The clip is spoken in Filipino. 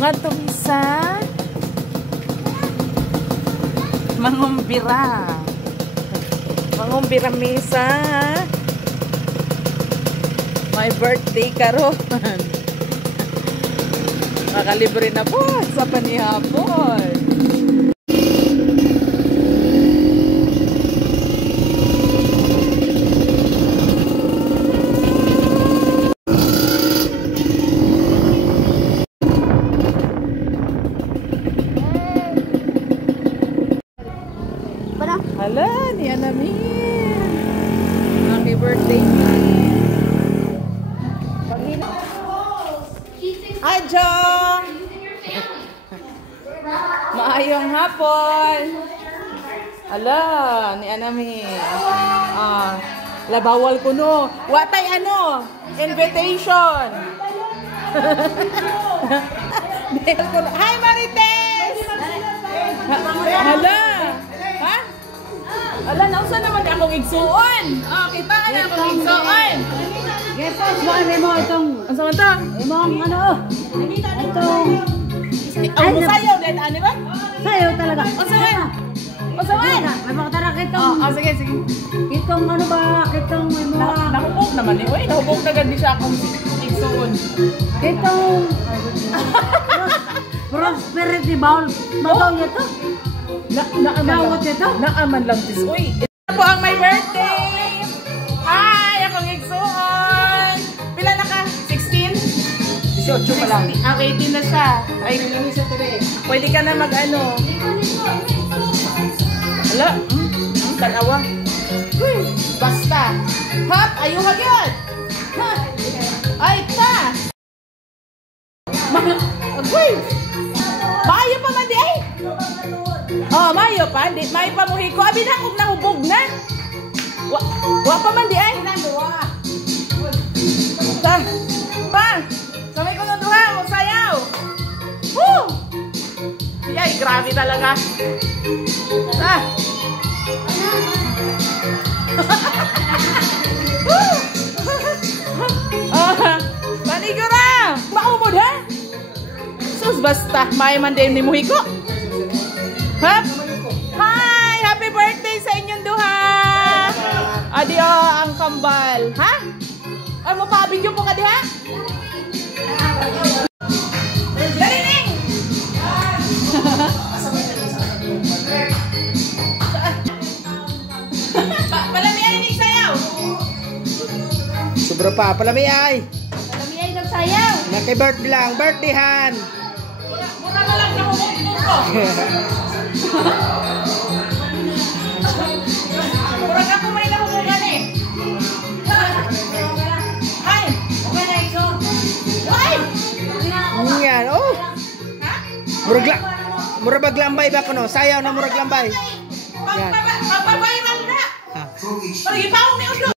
Mga tumisa. Mangumbira. Mangumbira misa. My birthday karon. Makalibre na po sa panihapon. Hala, ni Anamin. Happy birthday, Ajo! Maayong hapon. Hala, ni Anamin. Labawal ko no. Watay ano? Invitation. Hi, Marites! Hala! Ha? Ala, nausa naman akong igsuon. Kitaan na akong igsuon. Gepos, baka mo itong... Ang sama ito? Imong ano? Itong... Ang sayaw din, ano ba? Sayaw talaga. O sawan? O sawan? May makatarak itong... Sige, sige. Itong ano ba? Itong may mga... Nahubog naman eh. Uy, nahubog na gandi siya akong igsuon. Itong... Prosperity Bowl. Matong ito? Naaman lang this. Uy, ito po ang my birthday! Hi! Akong igsuon! Pila na ka? 16? 18 pa lang. 18 na siya. Ay, pwede ka na mag-ano. Hala? Tanawa. Basta. Hop! Ayuhag yun! Ay, ta! Uy! Maayo pa man di ay! Mayo pa. May pamuhi ko. Abi na kung nahubog na. Wa pa man di ay. Pa! Samay ko ng duha. Magsayaw. Woo! Ay, grabe talaga. Panigura! Maumod ha? Sus, basta. May man din ni muhi ko. Hop! Hi! Happy birthday sa inyong duha! Adio ang kambal. Ha? Ay, mapabigyo po ka di ha? Garining! Palamiyay ni sayaw! Sobra pa, palamiyay! Palamiyay ng sayaw! Naki-birthday lang, birthdayhan! Mura na lang nahumog ko! Murag ako may nahubugan eh. Ay! Okay na iso. Ay! Yan, oh! Ha? Murag baglambay ba ko no? Sayaw na murag lambay. Papabayran na! Pero ipaw ni Udo!